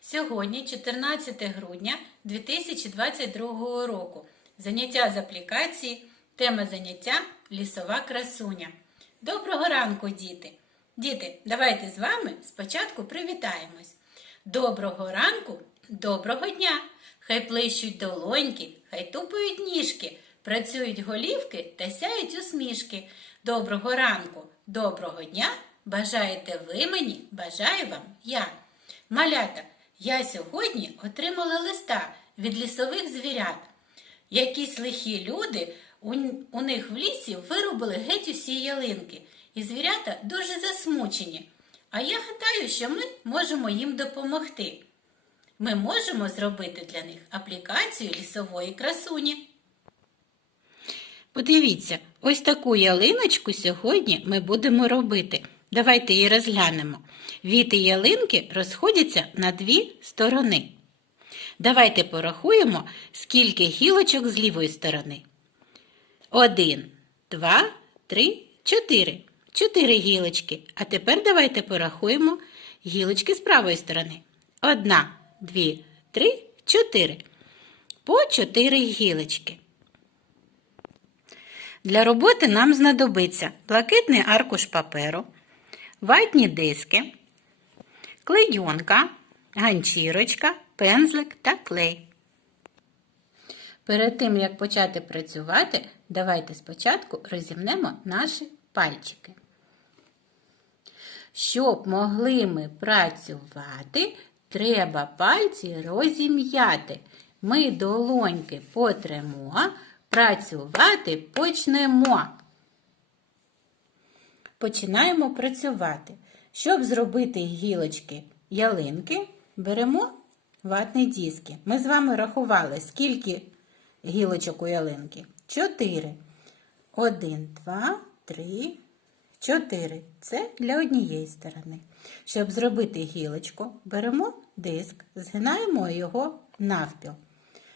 Сьогодні 14 грудня 2022 року. Заняття з аплікації. Тема заняття лісова красуня. Доброго ранку, діти! Діти, давайте з вами спочатку привітаємось. Доброго ранку, доброго дня! Хай плещуть долоньки, хай тупають ніжки, працюють голівки та сяють усмішки. Доброго ранку, доброго дня! Бажаєте ви мені, бажаю вам я. Малята, я сьогодні отримала листа від лісових звірят. Якісь лихі люди у, них в лісі вирубили геть усі ялинки, і звірята дуже засмучені. А я гадаю, що ми можемо їм допомогти. Ми можемо зробити для них аплікацію лісової красуні. Подивіться, ось таку ялиночку сьогодні ми будемо робити. Давайте її розглянемо. Віти ялинки розходяться на дві сторони. Давайте порахуємо, скільки гілочок з лівої сторони. Один, два, три, чотири. Чотири гілочки. А тепер давайте порахуємо гілочки з правої сторони. Одна, дві, три, чотири. По чотири гілочки. Для роботи нам знадобиться блакитний аркуш паперу, ватні диски, клейонка, ганчірочка, пензлик та клей. Перед тим, як почати працювати, давайте спочатку розімнемо наші пальчики. Щоб могли ми працювати, треба пальці розім'яти. Ми долоньки потремо, працювати почнемо. Починаємо працювати. Щоб зробити гілочки ялинки, беремо ватні диски. Ми з вами рахували, скільки гілочок у ялинки? Чотири. Один, два, три, чотири. Це для однієї сторони. Щоб зробити гілочку, беремо диск, згинаємо його навпіл.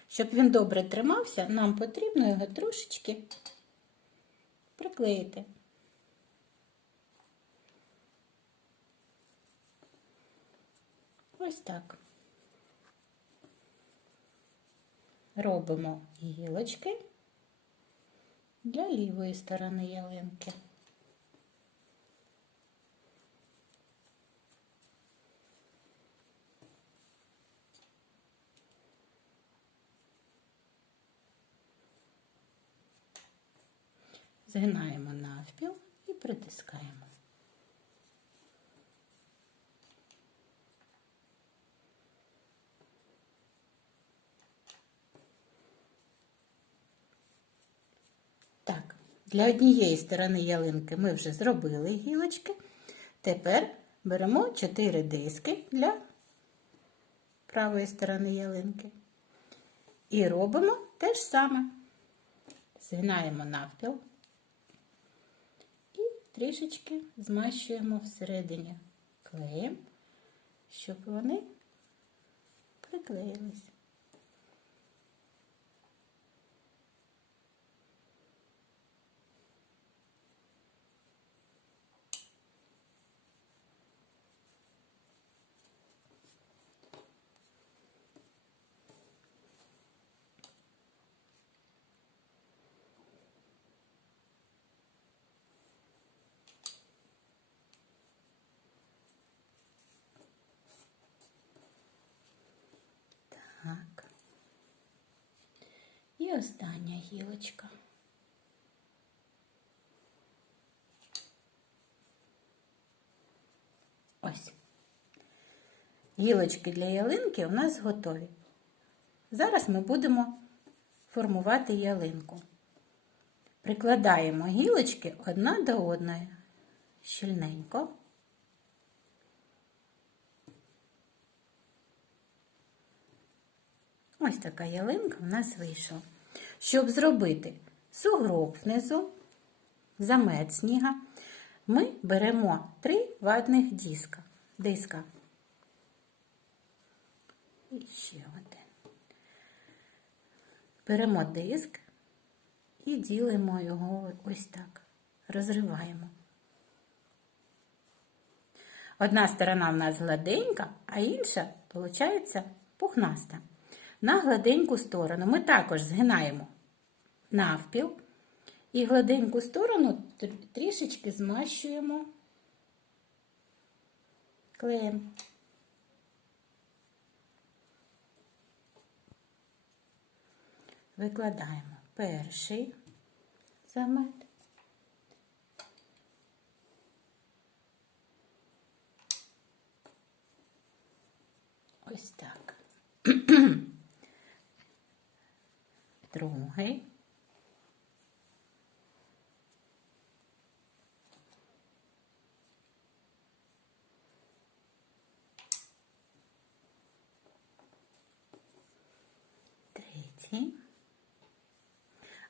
Щоб він добре тримався, нам потрібно його трошечки приклеїти. Ось так. Робимо гілочки для лівої сторони ялинки. Згинаємо навпіл і притискаємо. Так, для однієї сторони ялинки ми вже зробили гілочки. Тепер беремо 4 диски для правої сторони ялинки. І робимо те ж саме. Згинаємо навпіл і трішечки змащуємо всередині клеєм, щоб вони приклеїлись. Так. І остання гілочка. Ось. Гілочки для ялинки у нас готові. Зараз ми будемо формувати ялинку. Прикладаємо гілочки одна до одної щільненько. Ось така ялинка в нас вийшла. Щоб зробити сугроб внизу, замет сніга, ми беремо три ватних диска. диска. І ще один. Беремо диск і ділимо його ось так. Розриваємо. Одна сторона в нас гладенька, а інша, виходить, пухнаста. На гладеньку сторону ми також згинаємо навпіл і гладеньку сторону трішечки змащуємо клеєм. Викладаємо перший замет. Ось так. Другий.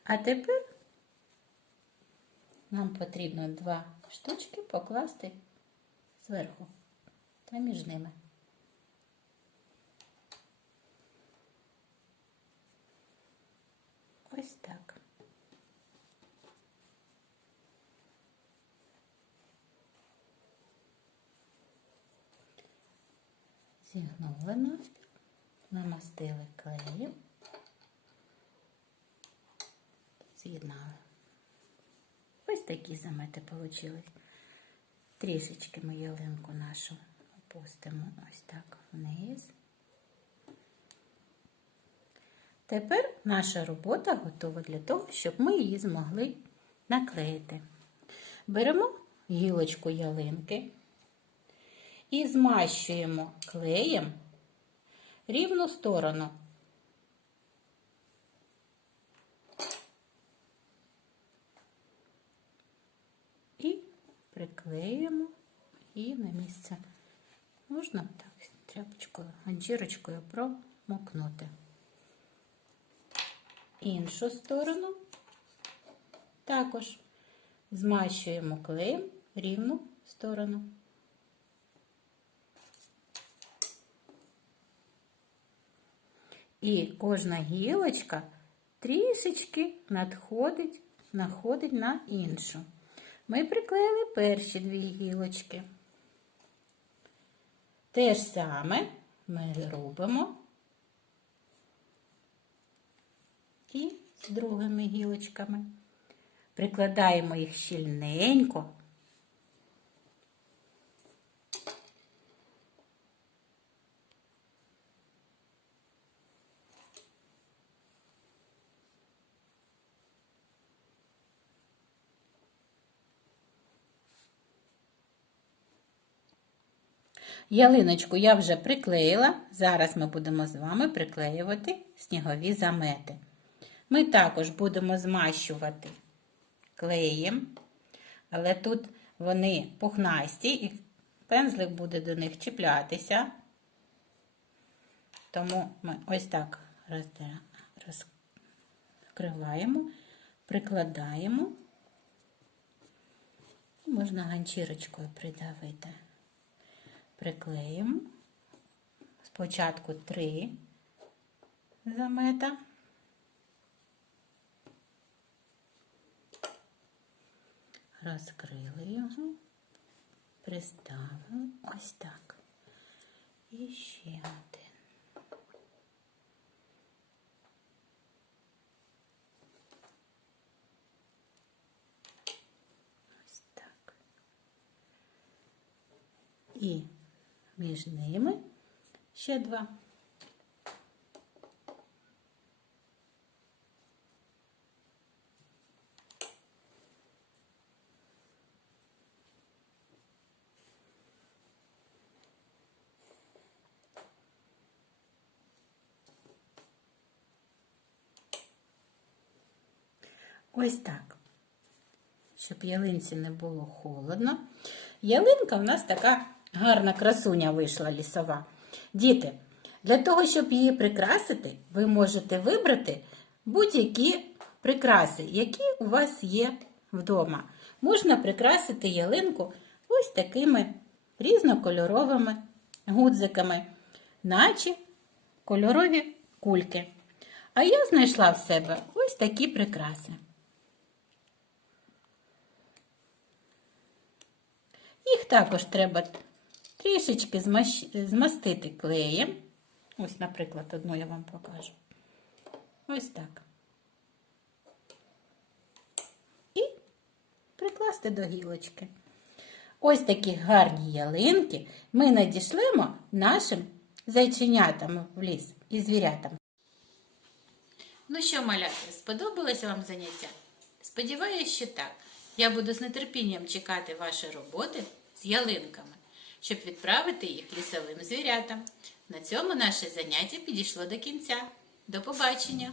А тепер нам потрібно два штучки покласти зверху та між ними. Ось так. Зігнули навпіл, намастили клеєм, з'єднали. Ось такі замети получились. Трішечки ми ялинку нашу опустимо ось так вниз. Тепер наша робота готова для того, щоб ми її змогли наклеїти. Беремо гілочку ялинки і змащуємо клеєм рівну сторону. І приклеюємо її на місце. Можна так тряпочкою, ганчірочкою промокнути іншу сторону також змащуємо клеєм рівну сторону. І кожна гілочка трішечки надходить, находить на іншу. Ми приклеїли перші дві гілочки. Те ж саме ми робимо і з другими гілочками. Прикладаємо їх щільненько. Ялиночку я вже приклеїла. Зараз ми будемо з вами приклеювати снігові замети. Ми також будемо змащувати клеєм, але тут вони пухнасті і пензлик буде до них чіплятися. Тому ми ось так розкриваємо, прикладаємо. Можна ганчірочкою придавити. Приклеїмо. Спочатку три замета. Розкрили його, приставили ось так. І ще один. Ось так. І між ними ще два. Ось так. Щоб ялинці не було холодно. Ялинка в нас така гарна красуня вийшла лісова. Діти, для того, щоб її прикрасити, ви можете вибрати будь-які прикраси, які у вас є вдома. Можна прикрасити ялинку ось такими різнокольоровими гудзиками, наче кольорові кульки. А я знайшла в себе ось такі прикраси. Їх також треба трішечки змастити клеєм. Ось, наприклад, одну я вам покажу. Ось так. І прикласти до гілочки. Ось такі гарні ялинки ми надішлемо нашим зайченятам в ліс і звірятам. Ну що, малятки, сподобалось вам заняття? Сподіваюсь, що так. Я буду з нетерпінням чекати вашої роботи з ялинками, щоб відправити їх лісовим звірятам. На цьому наше заняття підійшло до кінця. До побачення!